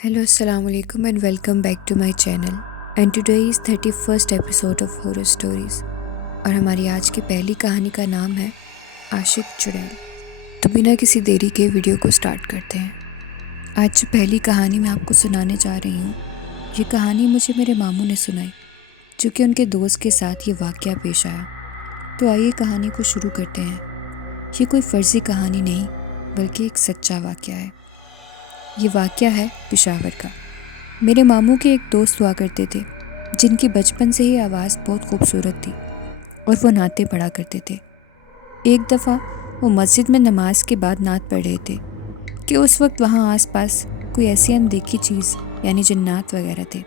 Hello, Assalamu alaikum and welcome back to my channel. And today is 31st episode of Horror Stories. और हमारी आज की पहली कहानी का नाम है आशिक चुड़ैल। तो बिना किसी देरी के वीडियो को स्टार्ट करते हैं। आज जो पहली कहानी मैं आपको सुनाने जा रही हूँ, ये कहानी मुझे मेरे मामू ने सुनाई, जो कि उनके दोस्त के साथ ये वाक़या पेश आया। तो आइए कहानी को शुरू करते हैं। ये कोई फ़र्ज़ी कहानी नहीं, बल्कि एक सच्चा वाक़या है। ये वाक़या है पेशावर का। मेरे मामू के एक दोस्त हुआ करते थे, जिनकी बचपन से ही आवाज़ बहुत खूबसूरत थी और वो नाते पढ़ा करते थे। एक दफ़ा वो मस्जिद में नमाज के बाद नात पढ़ रहे थे कि उस वक्त वहाँ आसपास कोई ऐसी अनदेखी चीज़ यानी जिन्नात वगैरह थे।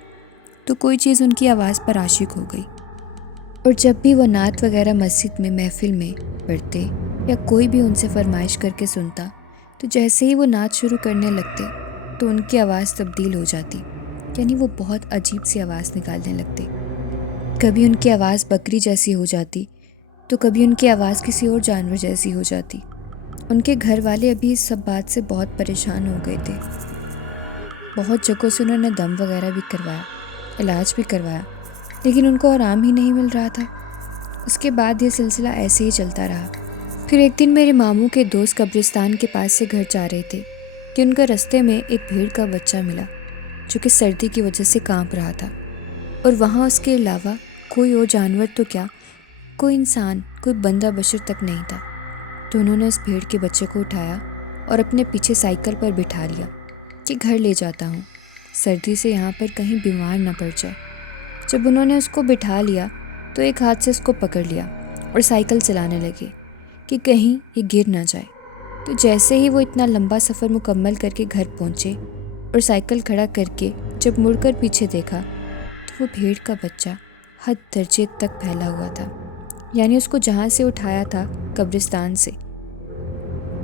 तो कोई चीज़ उनकी आवाज़ पर आशिक हो गई और जब भी वो नात वगैरह मस्जिद में महफिल में पढ़ते या कोई भी उनसे फरमाइश करके सुनता, तो जैसे ही वो नाच शुरू करने लगते तो उनकी आवाज़ तब्दील हो जाती, यानी वो बहुत अजीब सी आवाज़ निकालने लगते। कभी उनकी आवाज़ बकरी जैसी हो जाती, तो कभी उनकी आवाज़ किसी और जानवर जैसी हो जाती। उनके घर वाले अभी इस सब बात से बहुत परेशान हो गए थे। बहुत जगहों से उन्होंने दम वगैरह भी करवाया, इलाज भी करवाया, लेकिन उनको आराम ही नहीं मिल रहा था। उसके बाद ये सिलसिला ऐसे ही चलता रहा। फिर एक दिन मेरे मामू के दोस्त कब्रिस्तान के पास से घर जा रहे थे कि उनका रास्ते में एक भेड़ का बच्चा मिला, जो कि सर्दी की वजह से कांप रहा था और वहाँ उसके अलावा कोई और जानवर तो क्या, कोई इंसान, कोई बंदा बशर तक नहीं था। तो उन्होंने उस भेड़ के बच्चे को उठाया और अपने पीछे साइकिल पर बिठा लिया कि घर ले जाता हूँ, सर्दी से यहाँ पर कहीं बीमार न पड़ जाए। जब उन्होंने उसको बिठा लिया तो एक हाथ से उसको पकड़ लिया और साइकिल चलाने लगे कि कहीं ये गिर ना जाए। तो जैसे ही वो इतना लंबा सफ़र मुकम्मल करके घर पहुँचे और साइकिल खड़ा करके जब मुड़कर पीछे देखा, तो वो भेड़ का बच्चा हद दर्जे तक फैला हुआ था, यानी उसको जहाँ से उठाया था कब्रिस्तान से,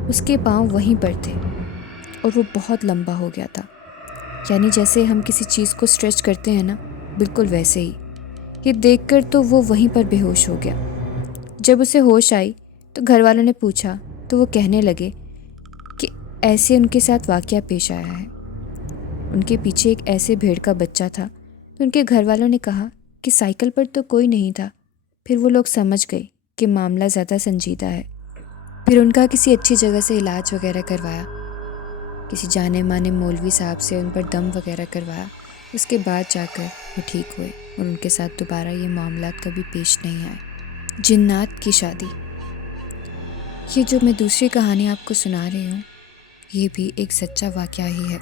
उसके पाँव वहीं पर थे और वो बहुत लंबा हो गया था, यानी जैसे हम किसी चीज़ को स्ट्रेच करते हैं ना, बिल्कुल वैसे ही। ये देखकर तो वो वहीं पर बेहोश हो गया। जब उसे होश आई तो घर वालों ने पूछा तो वो कहने लगे कि ऐसे उनके साथ वाक़या पेश आया है। उनके पीछे एक ऐसे भेड़ का बच्चा था। तो उनके घर वालों ने कहा कि साइकिल पर तो कोई नहीं था। फिर वो लोग समझ गए कि मामला ज़्यादा संजीदा है। फिर उनका किसी अच्छी जगह से इलाज वगैरह करवाया, किसी जाने माने मौलवी साहब से उन पर दम वगैरह करवाया। उसके बाद जाकर वो ठीक हुए और उनके साथ दोबारा ये मामला कभी पेश नहीं आए। जिन्नात की शादी। ये जो मैं दूसरी कहानी आपको सुना रही हूँ, ये भी एक सच्चा वाक़या ही है,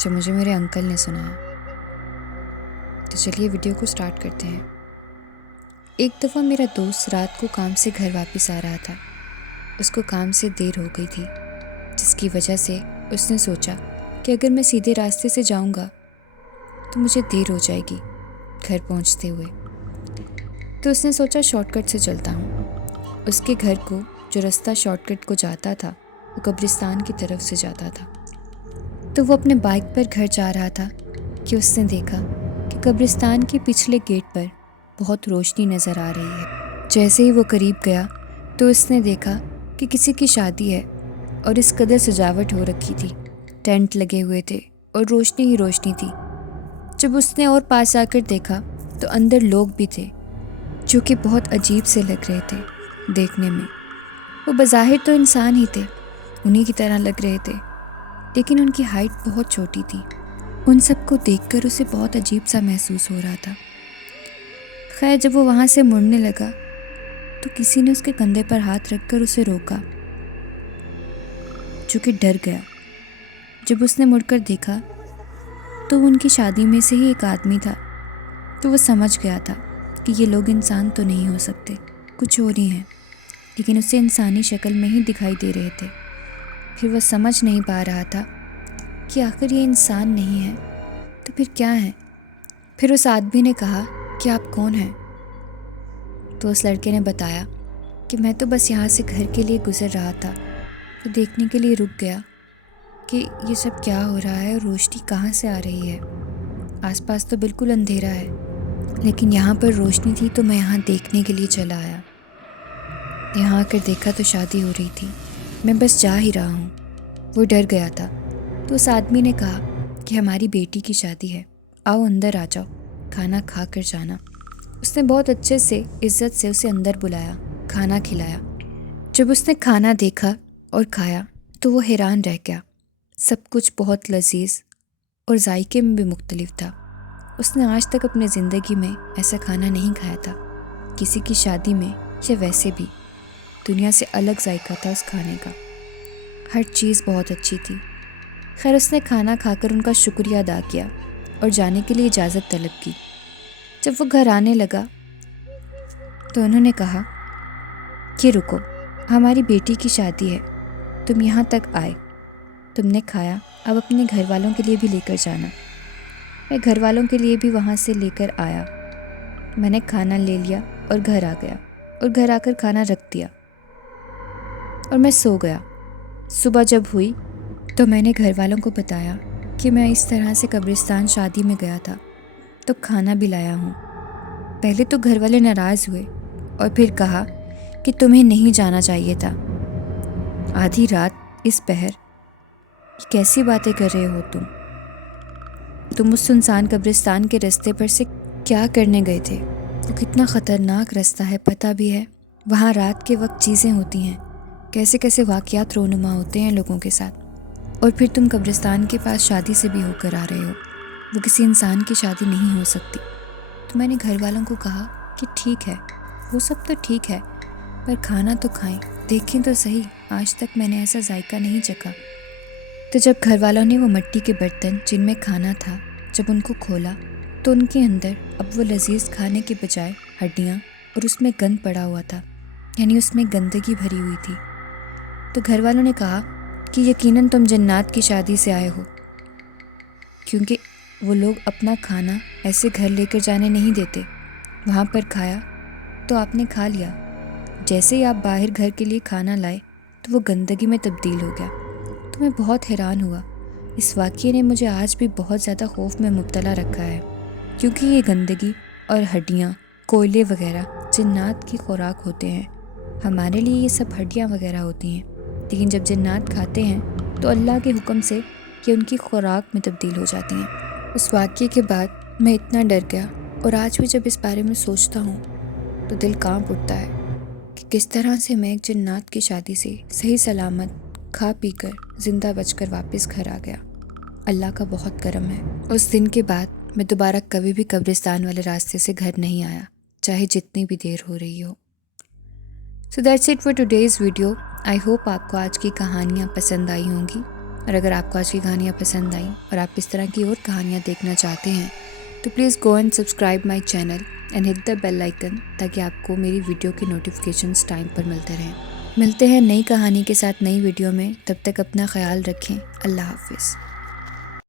जो मुझे मेरे अंकल ने सुनाया। तो चलिए वीडियो को स्टार्ट करते हैं। एक दफ़ा मेरा दोस्त रात को काम से घर वापस आ रहा था। उसको काम से देर हो गई थी, जिसकी वजह से उसने सोचा कि अगर मैं सीधे रास्ते से जाऊँगा तो मुझे देर हो जाएगी घर पहुँचते हुए। तो उसने सोचा शॉर्टकट से चलता हूँ। उसके घर को जो रास्ता शॉर्टकट को जाता था वो कब्रिस्तान की तरफ से जाता था। तो वो अपने बाइक पर घर जा रहा था कि उसने देखा कि कब्रिस्तान के पिछले गेट पर बहुत रोशनी नज़र आ रही है। जैसे ही वो करीब गया तो उसने देखा कि किसी की शादी है और इस कदर सजावट हो रखी थी, टेंट लगे हुए थे और रोशनी ही रोशनी थी। जब उसने और पास आकर देखा तो अंदर लोग भी थे, जो कि बहुत अजीब से लग रहे थे देखने में। वो बज़ाहिर तो इंसान ही थे, उन्हीं की तरह लग रहे थे, लेकिन उनकी हाइट बहुत छोटी थी। उन सबको देखकर उसे बहुत अजीब सा महसूस हो रहा था। खैर, जब वो वहाँ से मुड़ने लगा तो किसी ने उसके कंधे पर हाथ रखकर उसे रोका, जो कि डर गया। जब उसने मुड़कर देखा तो उनकी शादी में से ही एक आदमी था। तो वो समझ गया था कि ये लोग इंसान तो नहीं हो सकते, कुछ और ही हैं, लेकिन उसे इंसानी शक्ल में ही दिखाई दे रहे थे। फिर वह समझ नहीं पा रहा था कि आखिर ये इंसान नहीं है तो फिर क्या है। फिर उस आदमी ने कहा कि आप कौन हैं? तो उस लड़के ने बताया कि मैं तो बस यहाँ से घर के लिए गुजर रहा था, तो देखने के लिए रुक गया कि ये सब क्या हो रहा है और रोशनी कहाँ से आ रही है। आसपास तो बिल्कुल अंधेरा है, लेकिन यहाँ पर रोशनी थी तो मैं यहाँ देखने के लिए चला आया। यहाँ आकर देखा तो शादी हो रही थी, मैं बस जा ही रहा हूँ। वो डर गया था। तो उस आदमी ने कहा کہ ہماری بیٹی کی شادی ہے، آؤ اندر آ جاؤ، کھانا کھا کر جانا۔ اس نے بہت اچھے سے عزت سے اسے اندر بلایا، کھانا کھلایا۔ جب اس نے کھانا دیکھا اور کھایا تو وہ حیران رہ گیا۔ سب کچھ بہت لذیذ اور ذائقے میں بھی مختلف تھا۔ اس نے آج تک اپنی زندگی میں ایسا کھانا نہیں کھایا تھا، کسی کی شادی میں یا ویسے بھی۔ دنیا سے الگ ذائقہ تھا اس کھانے کا، ہر چیز بہت اچھی تھی۔ خیر، اس نے کھانا کھا کر ان کا شکریہ ادا کیا اور جانے کے لیے اجازت طلب کی۔ جب وہ گھر آنے لگا تو انہوں نے کہا کہ رکو، ہماری بیٹی کی شادی ہے، تم یہاں تک آئے، تم نے کھایا، اب اپنے گھر والوں کے لیے بھی لے کر جانا۔ میں گھر والوں کے لیے بھی وہاں سے لے کر آیا۔ میں نے کھانا لے لیا اور گھر آ گیا، اور گھر آ کر کھانا رکھ دیا اور میں سو گیا۔ صبح جب ہوئی تو میں نے گھر والوں کو بتایا کہ میں اس طرح سے قبرستان شادی میں گیا تھا تو کھانا بھی لایا ہوں۔ پہلے تو گھر والے ناراض ہوئے اور پھر کہا کہ تمہیں نہیں جانا چاہیے تھا، آدھی رات اس پہر، یہ کیسی باتیں کر رہے ہو تم اس سنسان قبرستان کے راستے پر سے کیا کرنے گئے تھے؟ وہ کتنا خطرناک راستہ ہے، پتہ بھی ہے؟ وہاں رات کے وقت چیزیں ہوتی ہیں، کیسے کیسے واقعات رونما ہوتے ہیں لوگوں کے ساتھ، اور پھر تم قبرستان کے پاس شادی سے بھی ہو کر آ رہے ہو، وہ کسی انسان کی شادی نہیں ہو سکتی۔ تو میں نے گھر والوں کو کہا کہ ٹھیک ہے، وہ سب تو ٹھیک ہے، پر کھانا تو کھائیں، دیکھیں تو صحیح، آج تک میں نے ایسا ذائقہ نہیں چکھا۔ تو جب گھر والوں نے وہ مٹی کے برتن جن میں کھانا تھا جب ان کو کھولا تو ان کے اندر اب وہ لذیذ کھانے کے بجائے ہڈیاں اور اس میں گند پڑا ہوا تھا، یعنی اس میں گندگی بھری ہوئی تھی۔ تو گھر والوں نے کہا کہ یقیناً تم جنات کی شادی سے آئے ہو، کیونکہ وہ لوگ اپنا کھانا ایسے گھر لے کر جانے نہیں دیتے۔ وہاں پر کھایا تو آپ نے کھا لیا، جیسے ہی آپ باہر گھر کے لیے کھانا لائے تو وہ گندگی میں تبدیل ہو گیا۔ تو میں بہت حیران ہوا۔ اس واقعے نے مجھے آج بھی بہت زیادہ خوف میں مبتلا رکھا ہے، کیونکہ یہ گندگی اور ہڈیاں، کوئلے وغیرہ جنات کی خوراک ہوتے ہیں۔ ہمارے لیے یہ سب ہڈیاں وغیرہ ہوتی ہیں، لیکن جب جنات کھاتے ہیں تو اللہ کے حکم سے یہ ان کی خوراک میں تبدیل ہو جاتی ہیں۔ اس واقعے کے بعد میں اتنا ڈر گیا، اور آج بھی جب اس بارے میں سوچتا ہوں تو دل کانپ اٹھتا ہے کہ کس طرح سے میں ایک جنات کی شادی سے صحیح سلامت کھا پی کر زندہ بچ کر واپس گھر آ گیا۔ اللہ کا بہت کرم ہے۔ اس دن کے بعد میں دوبارہ کبھی بھی قبرستان والے راستے سے گھر نہیں آیا، چاہے جتنی بھی دیر ہو رہی ہو۔ So that's it for today's video. I hope آپ کو آج کی کہانیاں پسند آئی ہوں گی، اور اگر آپ کو آج کی کہانیاں پسند آئیں اور آپ اس طرح کی اور کہانیاں دیکھنا چاہتے ہیں تو please go and subscribe my channel and hit the bell icon, تاکہ آپ کو میری ویڈیو کی نوٹیفیکیشنز ٹائم پر ملتے رہیں۔ ملتے ہیں نئی کہانی کے ساتھ نئی ویڈیو میں، تب تک اپنا خیال رکھیں۔ اللہ حافظ۔